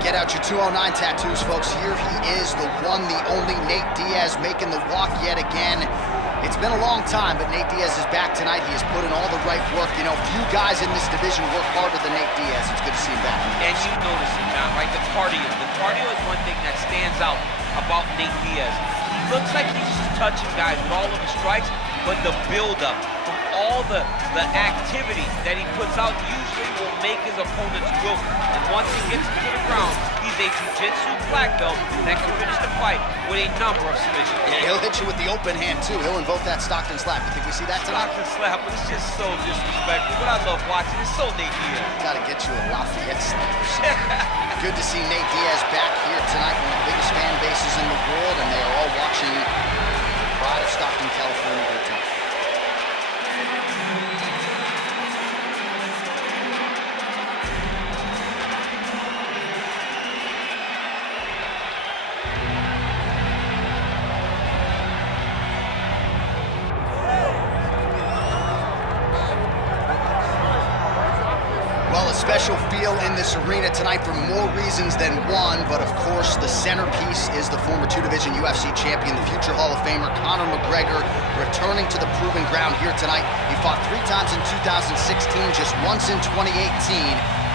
Get out your 209 tattoos, folks. Here he is, the one, the only Nate Diaz, making the walk yet again. It's been a long time, but Nate Diaz is back tonight. He has put in all the right work. You know, few guys in this division work harder than Nate Diaz. It's good to see him back. And you notice it, John, right? The cardio. The cardio is one thing that stands out about Nate Diaz. He looks like he's just touching guys with all of his strikes, but the build-up from all the activity that he puts out usually will make his opponents wilt. And once he gets to the ground, he's a jiu-jitsu black belt that can finish the fight with a number of submissions. Yeah, he'll hit you with the open hand, too. He'll invoke that Stockton slap. You think we see that tonight? Stockton slap, but it's just so disrespectful. But I love watching it. It's so Nate Diaz. Gotta get you a Lafayette slappers. Good to see Nate Diaz back here tonight, one of the biggest fan bases in the world, and they are all watching the pride of Stockton, California here tonight. Well, a special feel in this arena tonight for more reasons than one, but of course the centerpiece is the former two-division UFC champion, the future Hall of Famer, Conor McGregor, returning to the proven ground here tonight. He fought 3 times in 2016, just once in 2018.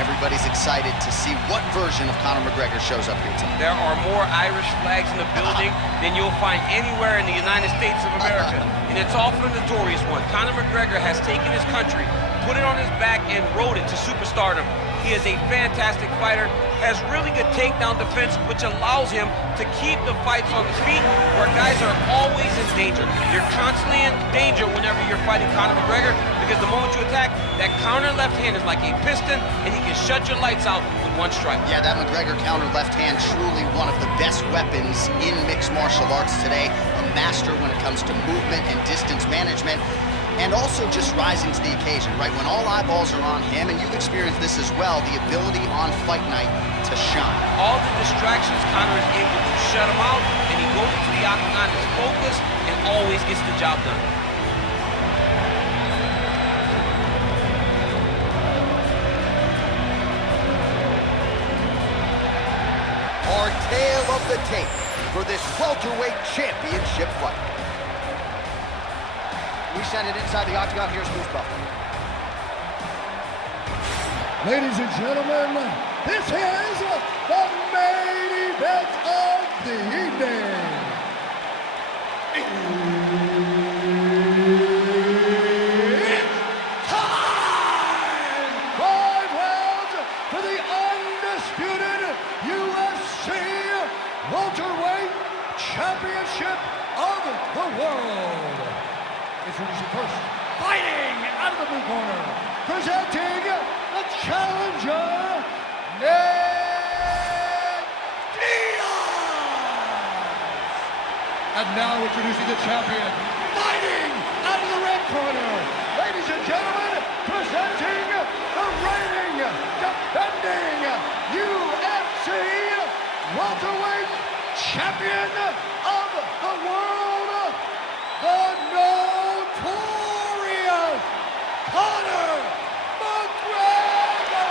Everybody's excited to see what version of Conor McGregor shows up here tonight. There are more Irish flags in the building than you'll find anywhere in the United States of America. And it's all for the notorious one. Conor McGregor has taken his country, put it on his back, and rode it to superstardom. He is a fantastic fighter, has really good takedown defense, which allows him to keep the fights on the feet where guys are always in danger. You're constantly in danger whenever you're fighting Conor McGregor, because the moment you attack, that counter left hand is like a piston, and he can shut your lights out with one strike. Yeah, that McGregor counter left hand, truly one of the best weapons in mixed martial arts today. A master when it comes to movement and distance management, and also just rising to the occasion, right? When all eyeballs are on him, and you've experienced this as well, the ability on fight night to shine. All the distractions, Conor is able to shut them out, and he goes into the octagon as focused and always gets the job done. Our tale of the tape for this welterweight championship fight. We send it inside the octagon. Here's Moose Buffalo. Ladies and gentlemen, this is the main event of the evening. It's time! 5 rounds for the undisputed UFC welterweight championship of the world. Introducing first, fighting out of the blue corner, presenting the challenger, Nate Diaz. And now introducing the champion, fighting out of the red corner, ladies and gentlemen, presenting the reigning, defending UFC welterweight champion of the world, the notorious Conor McGregor!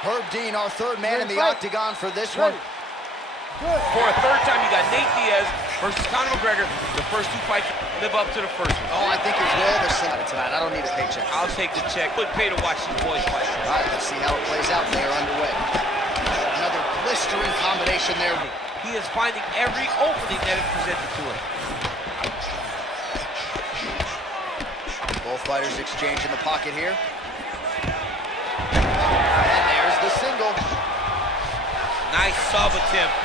Herb Dean, our third man in the octagon for this one. For a third time, you got Nate Diaz versus Conor McGregor. The first 2 fights live up to the first one. Oh, I think as well they're selling tonight. I don't need a paycheck. I'll take the check. Wouldn't pay to watch these boys fight. All right, let's see how it plays out. They are underway. Another blistering combination there. He is finding every opening that is presented to him. Both fighters exchange in the pocket here. And there's the single. Nice sub attempt.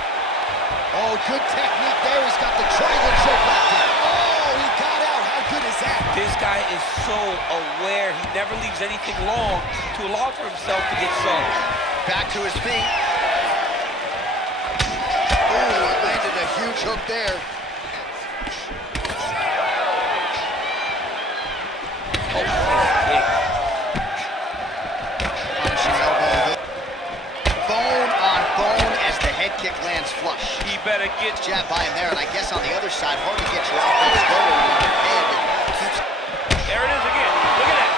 Oh, good technique there. He's got the triangle choke locked in. Oh, he got out. How good is that? This guy is so aware. He never leaves anything long to allow for himself to get subbed. Back to his feet. Ooh, it landed a huge hook there. Oh, kick. Punishing elbow. Bone on bone as the head kick lands flush. He better get Jab by him there, and I guess on the other side, hard to get your offense going when your head keeps... There it is again. Look at that.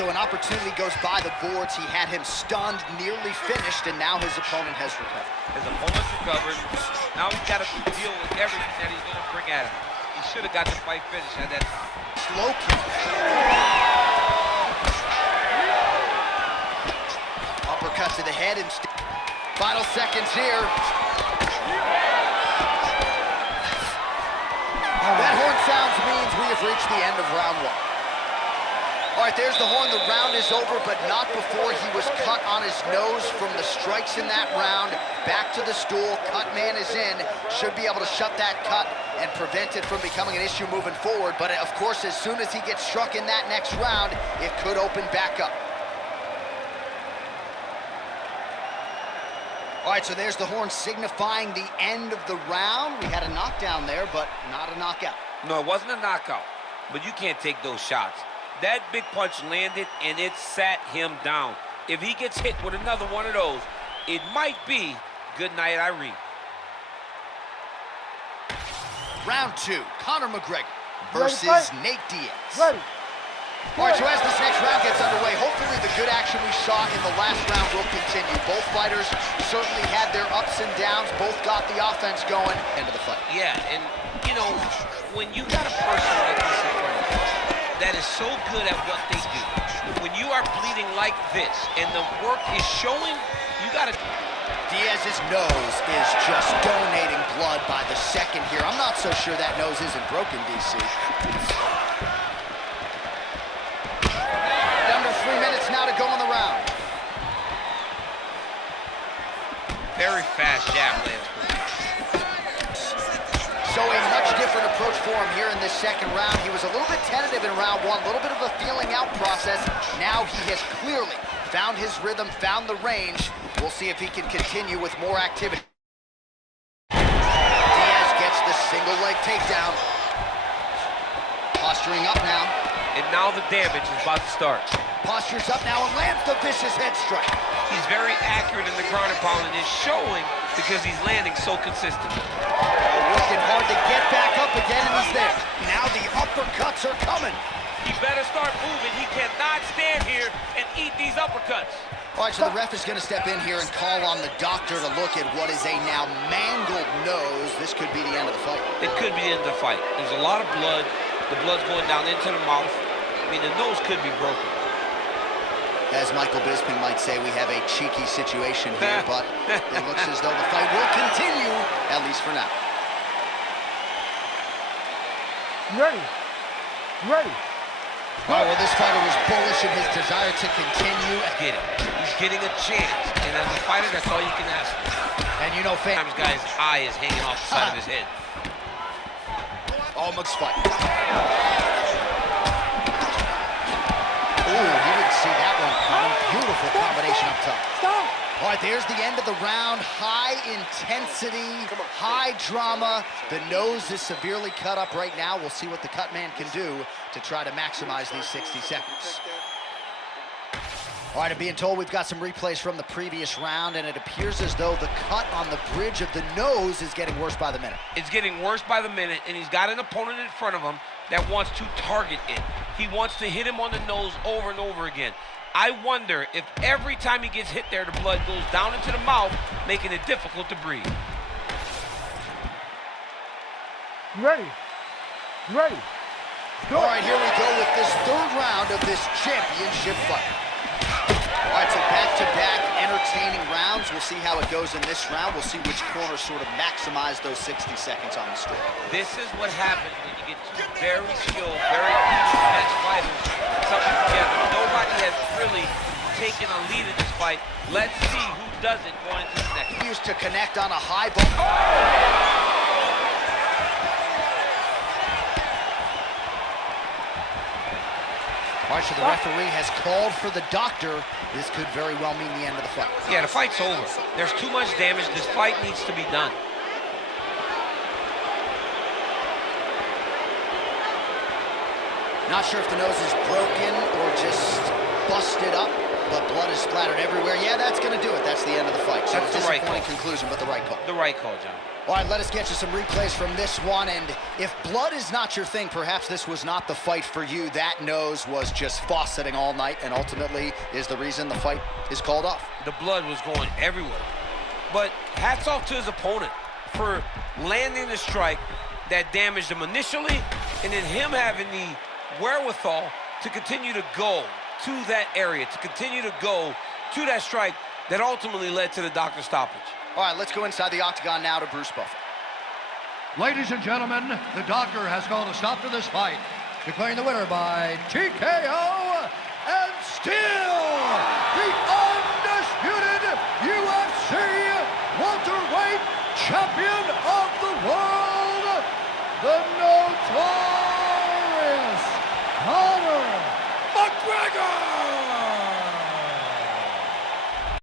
so an opportunity goes by the boards. He had him stunned, nearly finished, and now his opponent has recovered. His opponent's recovered. Now he's got to deal with everything that he's going to bring at him. He should have got the fight finished. Had that slow kick. Uppercut to the head and final seconds here. That horn sounds means we have reached the end of round one. All right, there's the horn. The round is over, but not before he was cut on his nose from the strikes in that round. Back to the stool. Cut man is in. Should be able to shut that cut and prevent it from becoming an issue moving forward. But, of course, as soon as he gets struck in that next round, it could open back up. All right, so there's the horn signifying the end of the round. We had a knockdown there, but not a knockout. No, it wasn't a knockout, but you can't take those shots. That big punch landed, and it sat him down. If he gets hit with another one of those, it might be good night, Irene. Round two, Conor McGregor versus Nate Diaz. Ready. All right, so as this next round gets underway, hopefully the good action we saw in the last round will continue. Both fighters certainly had their ups and downs. Both got the offense going. End of the fight. Yeah, and, you know, when you got a person like this in front of you that is so good at what they do, when you are bleeding like this and the work is showing, you got to... Diaz's nose is just donating blood by the second here. I'm not so sure that nose isn't broken, DC. Under 3 minutes now to go in the round. Very fast jab lands. So a much different approach for him here in this second round. He was a little bit tentative in round one, a little bit of a feeling out process. Now he has clearly found his rhythm, found the range. We'll see if he can continue with more activity. Diaz gets the single leg takedown. Posturing up now. And now the damage is about to start. Postures up now and lands the vicious head strike. He's very accurate in the ground and pound, and it's showing because he's landing so consistent. Working hard to get back up again, and he's there. Now the uppercuts are coming. He better start moving. He cannot stand here and eat these uppercuts. All right, so the ref is going to step in here and call on the doctor to look at what is a now mangled nose. This could be the end of the fight. It could be the end of the fight. There's a lot of blood. The blood's going down into the mouth. I mean, the nose could be broken. As Michael Bisping might say, we have a cheeky situation here, but it looks as though the fight will continue, at least for now. Ready. Ready. All right, well, this fighter was bullish in his desire to continue. Get it. He's getting a chance, and as a fighter, that's all you can ask for. And you know, Sometimes guy's eye is hanging off the side of his head. Almost fight. Ooh, he didn't see that one coming. Beautiful combination up top. Stop. All right, there's the end of the round. High intensity, high drama. The nose is severely cut up right now. We'll see what the cut man can do to try to maximize these 60 seconds. All right, I'm being told we've got some replays from the previous round, and it appears as though the cut on the bridge of the nose is getting worse by the minute. It's getting worse by the minute, and he's got an opponent in front of him that wants to target it. He wants to hit him on the nose over and over again. I wonder if every time he gets hit there, the blood goes down into the mouth, making it difficult to breathe. Ready. Ready. All right, here we go with this third round of this championship fight. All right, so back-to-back entertaining rounds. We'll see how it goes in this round. We'll see which corner sort of maximize those 60 seconds on the street. This is what happens when you get two very skilled, very match fighters coming together. Nobody has really taken a lead in this fight. Let's see who does it going into the next. Used to connect on a high ball. All right, so the referee has called for the doctor. This could very well mean the end of the fight. Yeah, the fight's over. There's too much damage. This fight needs to be done. Not sure if the nose is broken or just busted up, but blood is splattered everywhere. Yeah, that's going to do it. That's the end of the fight. So that's a the right call. conclusion, but the right call. The right call, John. All right, let us get you some replays from this one. And if blood is not your thing, perhaps this was not the fight for you. That nose was just fauceting all night and ultimately is the reason the fight is called off. The blood was going everywhere. But hats off to his opponent for landing the strike that damaged him initially, and then him having the wherewithal to continue to go to that area, to continue to go to that strike that ultimately led to the doctor's stoppage. All right, let's go inside the octagon now to Bruce Buffer. Ladies and gentlemen, the doctor has called a stop to this fight, declaring the winner by TKO and still